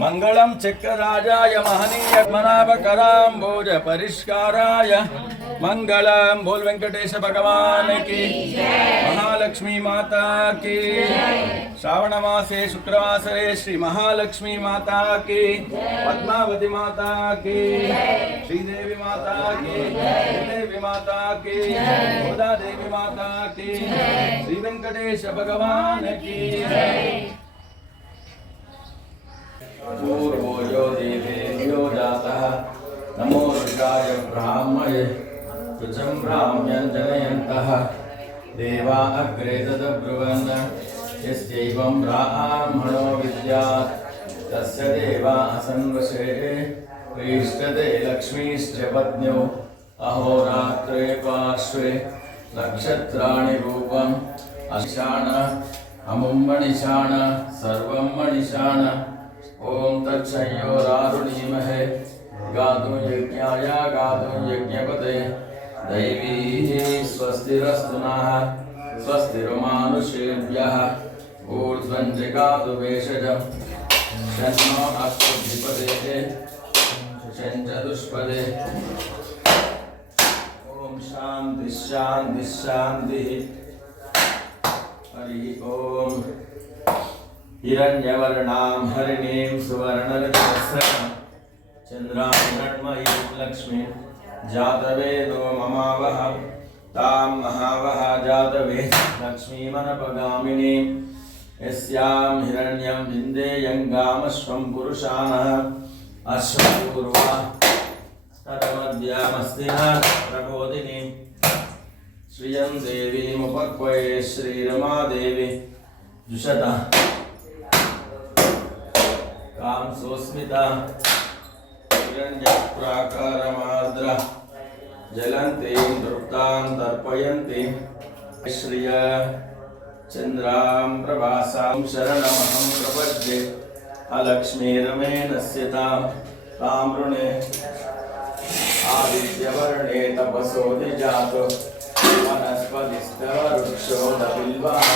मंगलम चक्रराजाय महनीय मनावकराम्बोज परिष्काराय मंगलम। बोल वेंकटेश भगवान की, महालक्ष्मी माता की। श्रावण मासे शुक्रवासरे श्री महालक्ष्मी माता की, पद्मावती माता की, श्रीदेवी माता की, देवी माता की, गोदा देवी माता की, श्री वेंकटेश भगवान की। पूर्वो यो देवेभ्यो जातः नमो ऋषाय ब्राह्मणे तुझं ब्राह्म्यं जनयन्तः देवा अग्रे तदब्रुवन् यस्यैवं ब्राह्मणो विद्यात् तस्य देवा असन्वशे प्रीष्टते लक्ष्मीश्च पत्न्यौ अहोरात्रे पार्श्वे नक्षत्राणि रूपम् अशाण अमुं मणिशाण सर्वं मणिशाण। ओम तत्संयोरारुणीमहे गातुं यज्ञाय गातुं यज्ञपते दैवी स्वस्तिरस्तु नः स्वस्तिर्मानुषेभ्यः ऊर्ध्वं जगातु भेषजं शन्नो अस्तुभिपदे शञ्च दुष्पदे। ओम शांति शांति शांति। हरि ओम। हिरण्यवर्णां हरिणीं सुवर्णरजस्रजां चन्द्रां हिरण्मयीं लक्ष्मीं जातवेदो ममावह तां महावह जातवेद लक्ष्मीमनपगामिनीं यस्यां हिरण्यं विन्देयं गामश्वं पुरुषाणः अश्वपूर्वा तदमद्यामस्तिनः प्रबोधिनीं श्रियं देवीमुपक्वये श्रीरमादेवी जुषता काम सोस्मिता हिरण्यप्राकारमार्द्रा ज्वलन्तीं तृप्तां तर्पयन्तीं श्रिय चन्द्रां प्रभासां शरणमहं प्रपद्ये अलक्ष्मीरमेणस्य तां वृणे आदित्यवर्णे तपसोऽधिजातो वनस्पतिस्तववृक्षो न बिल्वः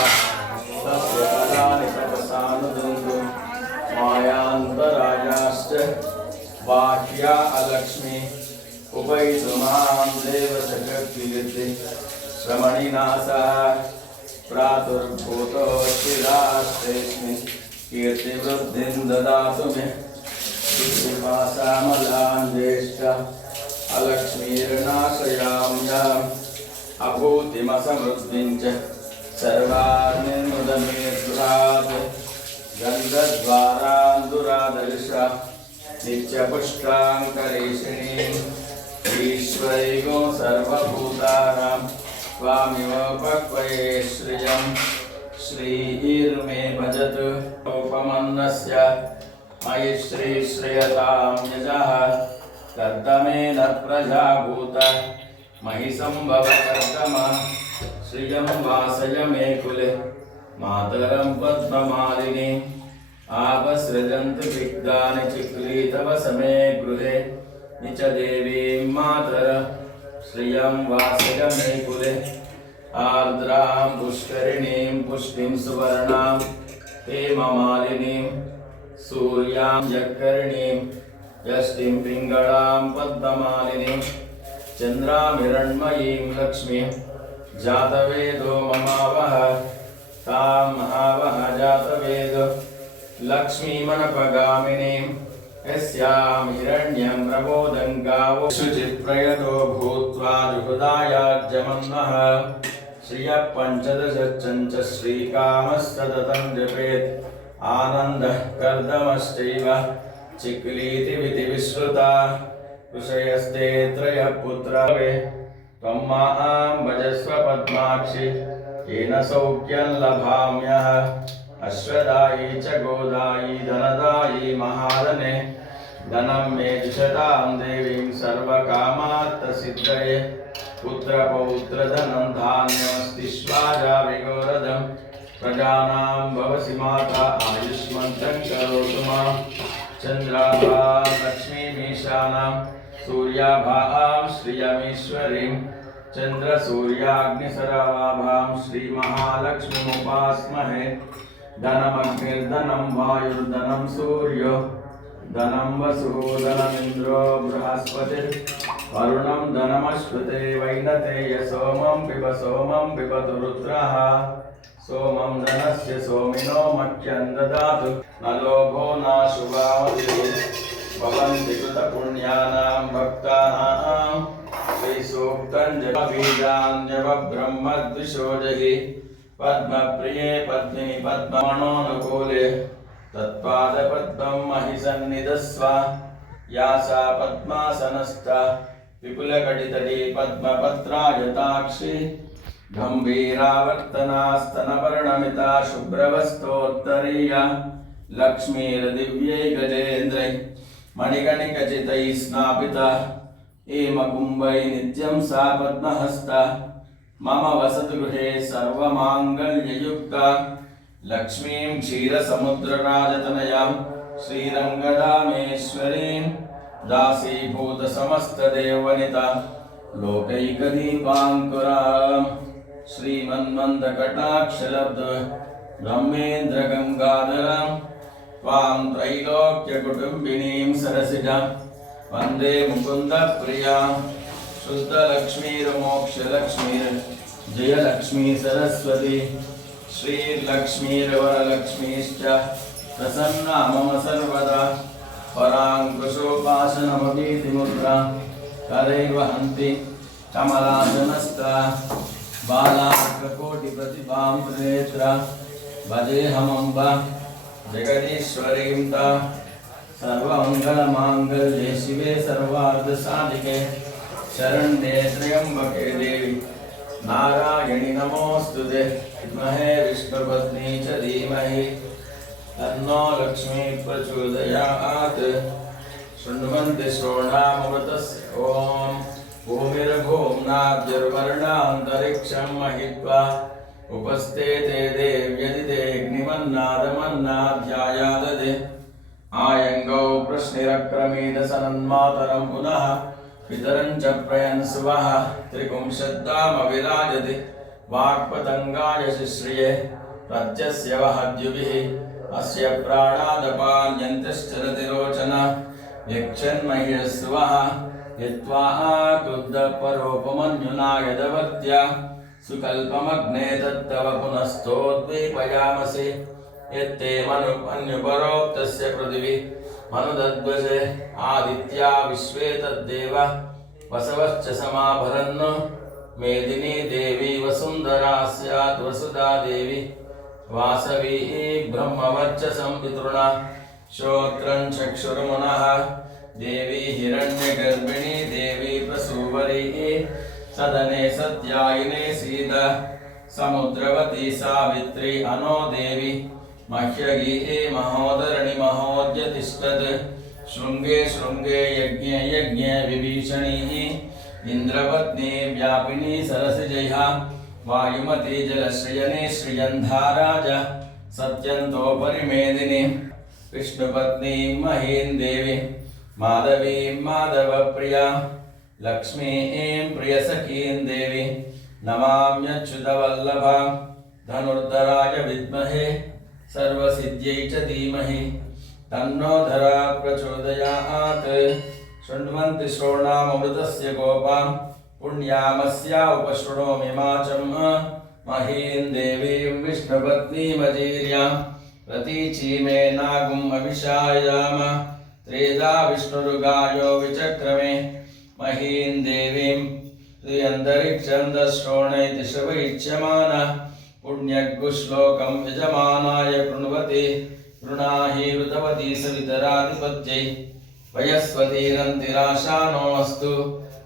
तस्य फलानि तपसानुदन्तु मायान्तरायाश्च बाह्या अलक्ष्मी उपैतु मां देवशक्तिर्ति श्रमणिनासा प्रादुर्भूतो चिरास्तेऽस्मिन् कीर्तिवृद्धिं ददातु मे विपासामलां ज्येष्ठा अलक्ष्मीर्नाशयाम्याम् अभूतिमसमृद्धिं च सर्वान्निर्मुदमेद्रात् गन्धद्वारान्दुरादर्शा नित्यपुष्टाङ्करेषिणीम् ईश्वरैगो सर्वभूतानां त्वामिव पक्वये श्रियं श्रीर्मे भजतु उपमन्नस्य मयि श्रीश्रियतां यजः कर्दमेन प्रजाभूत महि सम्भव कर्दम श्रियं वासय मे कुले मातरं पद्ममालिनीम् आवसृजन्तु विद्यानि चिक्लीतवसमे गृहे निच देवीं मातर श्रियं वासय मे कुले आर्द्रां पुष्करिणीं पुष्टिं सुवर्णां हेममालिनीं सूर्यां जगकर्णीं यष्टिं पिङ्गळां पद्ममालिनीं चन्द्रामिरण्मयीं लक्ष्मीं जातवेदो ममावह तां महावह जातवेदो लक्ष्मीमनपगामिनीं यस्यां हिरण्यं प्रबोधं गावो शुचिप्रयतो भूत्वा जुहुदायाज्यमन्वः श्रियः पञ्चदशश्च श्रीकामः सततं जपेत् आनन्दः कर्दमश्चैव चिक्लीति विधिविश्रुता ऋषयस्ते त्रयः पुत्रावे त्वं मां भजस्व पद्माक्षि येन सौख्यं लभाम्यः अश्वदायी च गोदायी धनदायी महादने धनं मे जुषतां देवीं सर्वकामार्थसिद्धये पुत्रपौत्रधनं धान्यमस्तिष्वाजाविगोरदं प्रजानां भवसि माता आयुष्मन्तं करोतु मां चन्द्राभा लक्ष्मीमीशानां सूर्याभां श्रियमीश्वरीं चन्द्रसूर्याग्निसराभां श्रीमहालक्ष्मीमुपास्महे धनमग्निर्धनं वायुर्धनं सूर्यो धनं वसुः धनमिन्द्रो बृहस्पतिर्वरुणं धनमश्नुते वैनतेय सोमं पिबतु रुद्रः सोमं धनस्य सोमिनो मह्यं ददातु न लोभो न शुभावतिः भवन्ति कृतपुण्यानां भक्तानां श्रीसूक्तं जपबीजान्यवब्रह्मद्विषोजहि पद्मप्रिये पद्मिनि पद्ममणोनुकूले तत्पादपद्मं महि सन्निधस्व या सा पद्मासनस्था विपुलकटितटी पद्मपत्रायताक्षी गम्भीरावर्तनास्तनवर्णमिता शुभ्रवस्तोत्तरीया लक्ष्मीर्दिव्यै गजेन्द्रै मणिकणिकचितैः स्नापिता हेमकुम्भैः नित्यं सा पद्महस्ता मम वसतु गृहे सर्वमाङ्गल्ययुक्ता लक्ष्मीं क्षीरसमुद्रराजतनयां श्रीरङ्गदामेश्वरीं दासीभूतसमस्तदेववनिता लोकैकदीपाङ्कुरां श्रीमन्मन्दकटाक्षलब्ध ब्रह्मेन्द्रगङ्गाधरां त्वां त्रैलोक्यकुटुम्बिनीं सरसिजां वन्दे मुकुन्दप्रियां शुद्धलक्ष्मीर्मोक्षलक्ष्मीर्जयलक्ष्मी सरस्वती श्रीलक्ष्मीर्वरलक्ष्मीश्च प्रसन्ना मम सर्वदा पराङ्कुशोपासनमभीतिमुद्रा करैर् वहन्ति कमलासनस्था बालार्ककोटिप्रतिभां त्रिनेत्रा भजेऽहमम्ब जगदीश्वरीं ता सर्वमङ्गलमाङ्गल्ये शिवे सर्वार्धसाधिके शरण्ये त्र्यम्बके देवी नारायणि नमोऽस्तुते विद्महे विष्णुपत्नी च धीमहि तन्नो लक्ष्मी प्रचोदयात् शृण्वन्ति श्रोणामृतस्य ॐ भूमिर्भूम्नाद्यर्वर्णान्तरिक्षं महित्वा उपस्थे ते देव्यदितेऽग्निमन्नादमन्नाध्यायाददे आयङ्गौ प्रश्निरक्रमीदसनन्मातरं पुनः पितरं च प्रयन्सुवः त्रिपुंशद्दामविराजति वाक्पतङ्गाय शिश्रिये प्रत्यस्य वहद्युभिः अस्य प्राणादपान्यन्तश्चरतिरोचना यक्षन्मह्यस्वः यत्त्वा क्रुद्धपरोपमन्युना यदवर्त्या सुकल्पमग्ने तत्तव पुनस्तोद्वीपयामसि यत्ते मनुपरोक्तस्य पृथिवी मनुदद्वजे आदित्या विश्वे तद्देव वसवश्च समाभरन् मेदिनी देवी वसुन्धरा स्यात् वसुधा देवी वासवी ब्रह्मवर्चसं पितृणा श्रोत्रं चक्षुर्मनः देवी हिरण्यगर्भिणी देवी प्रसूवरी सदने सत्यायिने सीत समुद्रवती सावित्री अनो देवी मह्यगी महोदरणि महोद्यतिष्ठत् शृङ्गे शृङ्गे यज्ञे यज्ञे विभीषणी इन्द्रपत्नी व्यापिनी सरसिजयः वायुमती जलश्रियनी श्रियन्धाराज सत्यन्तोपरिमेदिनी विष्णुपत्नी महीं देवी माधवीं माधवप्रिया लक्ष्मीं प्रियसखीं देवी नमाम्यच्युतवल्लभां धनुर्धराय विद्महे सर्वसिद्ध्यै च धीमहि तन्नो धरा प्रचोदयात् शृण्वन्ति श्रोणामृतस्य गोपां पुण्यामस्या उपशृणोमि माचं महीं देवीं विष्णुपत्नीमजीर्यां प्रतीचीमे नागुम् अभिषायाम त्रेधा विष्णुरुगायो विचक्रमे महीं देवीं त्र्यन्तरिक्षन्दश्रोणैति श्रवयिष्यमान पुण्यग्गुश्लोकं यजमानाय कृण्वति गृणाहि ऋतवती सवितराधिपत्यै वयस्वतीरन्तिराशानोऽस्तु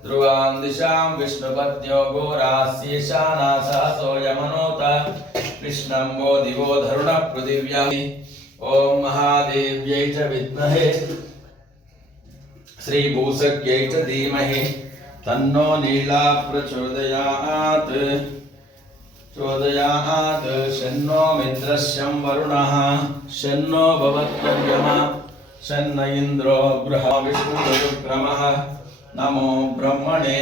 ध्रुवान् दिशां विष्णुपत्न्यो घोरास्येषाना सहसो यमनोत कृष्णं वो दिवो धरुणपृथिव्यां ॐ महादेव्यै च विद्महे श्रीभूसक्यै च धीमहि तन्नो नीला प्रचोदयात् शन्नो मित्रश्यं वरुणः शन्नो भवत्वर्यमा शन्न इन्द्रो बृहविष्णुरुक्रमः नमो ब्रह्मणे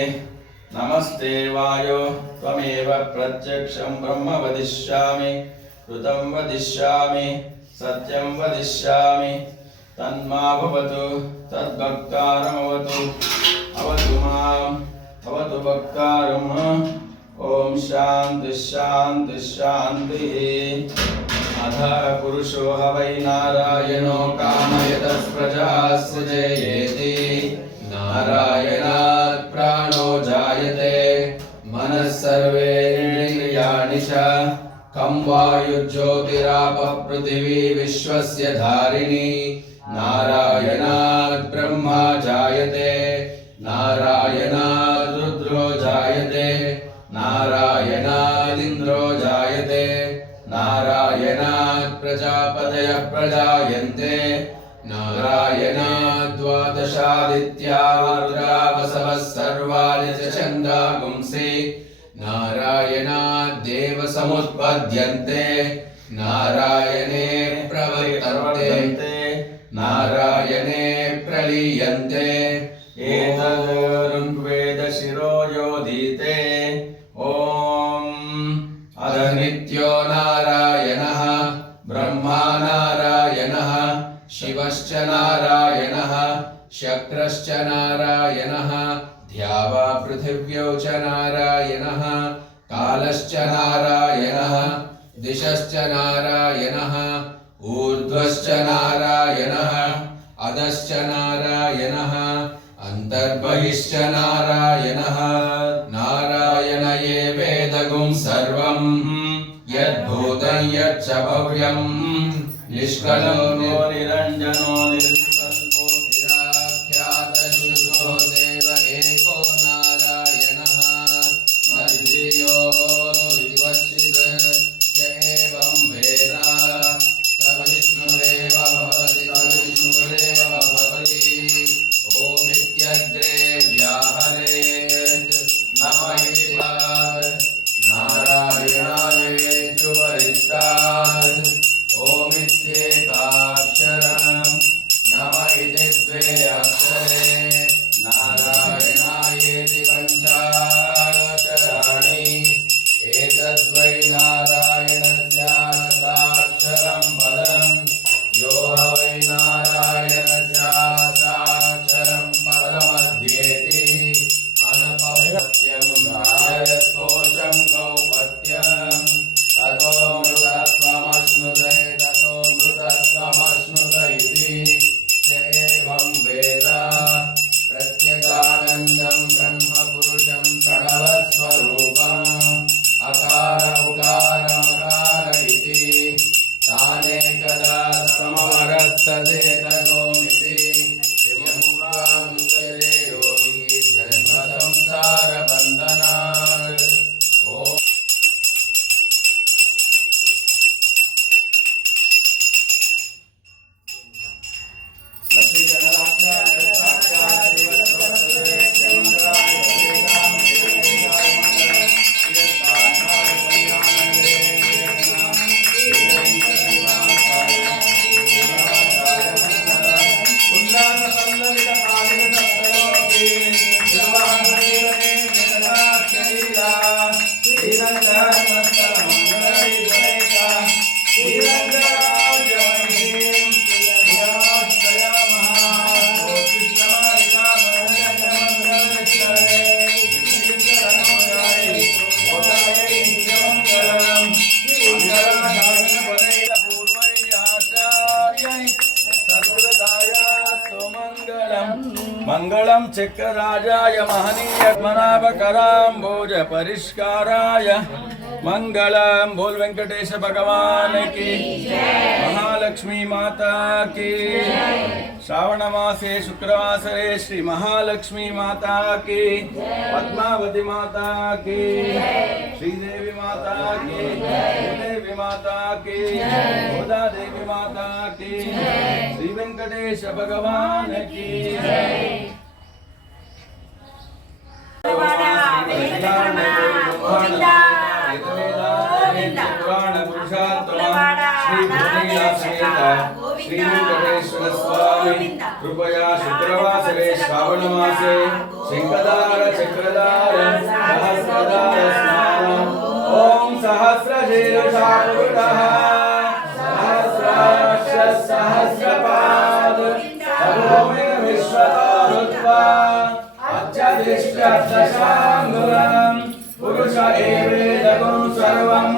नमस्ते वायो त्वमेव प्रत्यक्षं ब्रह्म वदिष्यामि ऋतं वदिष्यामि सत्यं वदिष्यामि तन्मा भवतु तद्भक्तारमवतु अवतु माम् अवतु भक्तारम् ओम शांति शांति शांतिः अथ पुरुषो ह वै नारायणो कामयतः प्रजाः सृजयेति नारायणात् प्राणो जायते मनः सर्वेन्द्रियाणि च कं वायुज्योतिरापः पृथिवी विश्वस्य धारिणी नारायणात् ब्रह्मा जायते नारायणात् रुद्रो जायते नारायणादिन्द्रो जायते नारायणात् प्रजापतयः प्रजायन्ते नारायणात् द्वादशादित्या रुद्रा वसवः सर्वाणि च छन्दागुंसि नारायणात् देवसमुत्पद्यन्ते नारायणे प्रवर्तन्ते नारायणे प्रलीयन्ते एतद् योधीते ॐ अध नित्यो नारायणः ब्रह्मा नारायणः शिवश्च नारायणः शक्रश्च नारायणः द्यावा पृथिव्यौ च नारायणः कालश्च नारायणः दिशश्च नारायणः ऊर्ध्वश्च नारायणः अधश्च नारायणः अन्तर्बहिश्च नारायणः नारायण एवेदगुं सर्वं यद्भूतं यच्च भव्यं निष्कलो निरञ्जनो निर्विकल्पो निराख्यातशुद्धो देव एको नारायणः मद्धियो विवक्षित य एवं वेद स विष्णुरेव भवति स विष्णुरेव भवति ओमित्यग्रे व्याहरेत् नारायणायेतु वरिष्ठात् ओमित्येकाक्षरम् नम इति द्वे अक्षरे नारायणायेति पञ्चाक्षराणि एतद्वै नारायणस्याक्षरं पदम् यो ह वै नारायणस्याक्षरं पदमध्येति अनपत्यं गायत्कोशं गौपत्यं ततो मृतत्वमश्नुते ततो मृतत्वमश्नुत इति एवं वेद प्रत्यगानन्दं ब्रह्मपुरुषं प्रणवस्वरूपम् अकार उकारमकार इति तानेकदा समवरत्तदेतगोमिति यमुनामुच्यते योगी जन्म संसारबन्धनात् ॐ मंगलम चक्रराजाय महनीय मनावकरांबोज परिष्काराय मंगलम बोल वेंकटेश भगवान की महालक्ष्मी माता की श्रावण मासे शुक्रवासरे श्री महालक्ष्मी माता की पद्मावती माता की श्रीदेवी माता की देवी माता की गोदा देवी माता की श्री वेंकटेश भगवान की श्री वेंकटेश्वर स्वामी कृपया शुक्रवासरे श्रावण मासे सिंहदार चक्रदार सहस्रदार स्नानम् ओम सहस्रशीर्षा पुरुषः सहस्राक्ष सहस्रपाद दशाङ्गुलम् पुरुष एवेदगुं सर्वम्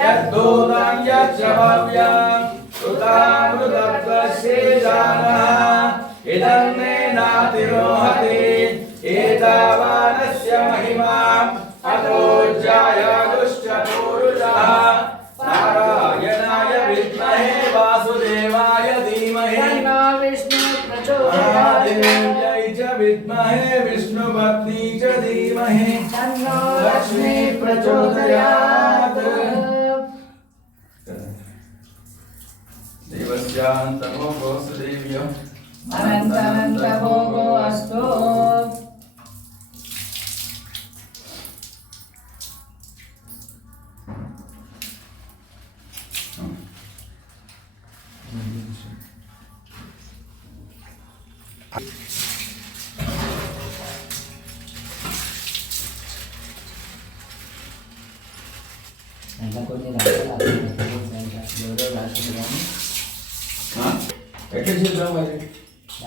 यद्भूतं यच्च भव्यम् सुतामृतत्वश्रीजानः इदं मे नातिरोहति एतावानस्य महिमा अतोज्जाय दुश्चतुरुषः नारायणाय विद्महे वासुदेवाय धीमहि महादेव्यै च विद्महे विष्णुपत्नी च धीमहि लक्ष्मी प्रचोदयात् देवस्यान्तभोगो सुदेव्यो अनन्तभोगो अस्तु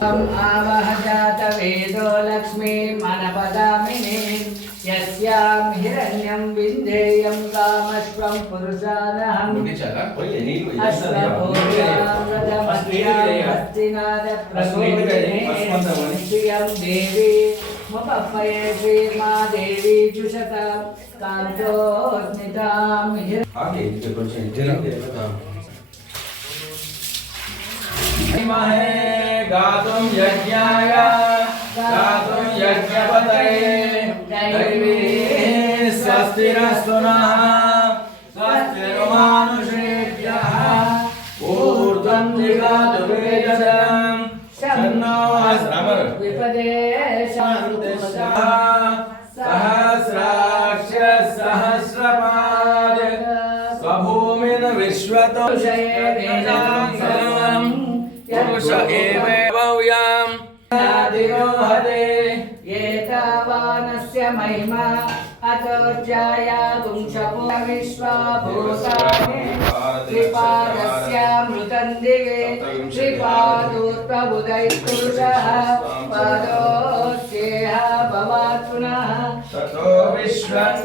आवहजात वेदो लक्ष्मी मनपदामिनी यस्यां हिरण्यं विन्देयं कामश्वं पुरुषानहम् श्रियं देवी मुपप्पये श्रीमादेवी जुषत कान्तोस्मितां महे गातुं यज्ञाय गातुं यज्ञपतये दैवी स्वस्तिरस्तु नः स्वस्तिर्मानुषेभ्यः ऊर्ध्वं दिगातु वेदसं शन्नो विपदेशान्तः सहस्राक्ष सहस्रपाद स्वभूमिन् विश्वतो पुरुष एव भव्यां नादिरोहते एतावानस्य महिमा अतोज्जायातुं शपो विश्वाभूतानि त्रिपादस्यामृतं दिवे त्रिपादोत्तबुधैः पादोस्येह भवात् पुनः ततो विश्वं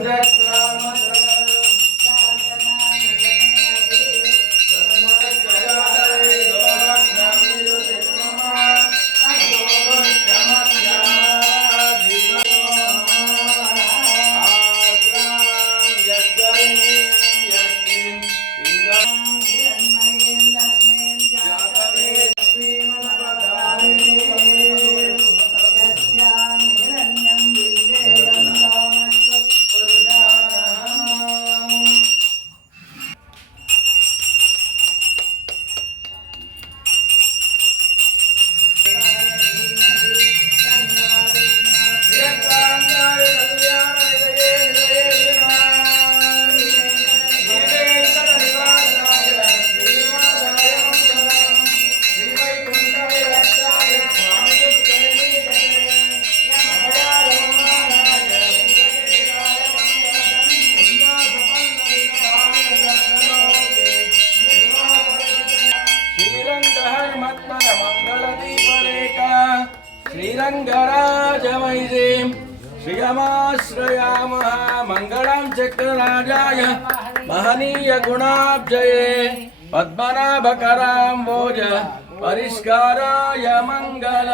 श्रीरङ्गराजमयीं श्रियमाश्रयामः मङ्गलं चक्रराजाय महनीय गुणाब्जये पद्मनाभकराम्बोज परिष्काराय मंगल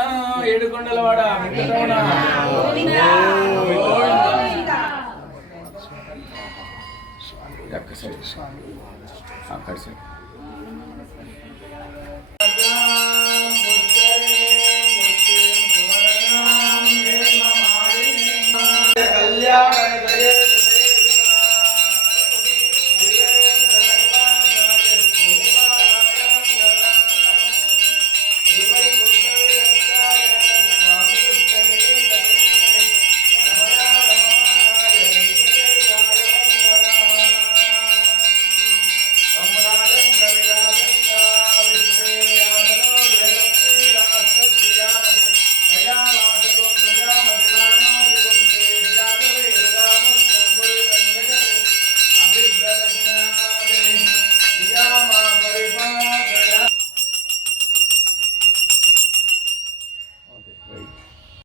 एडुकोंडलवाड वेंकटरमण गोविंद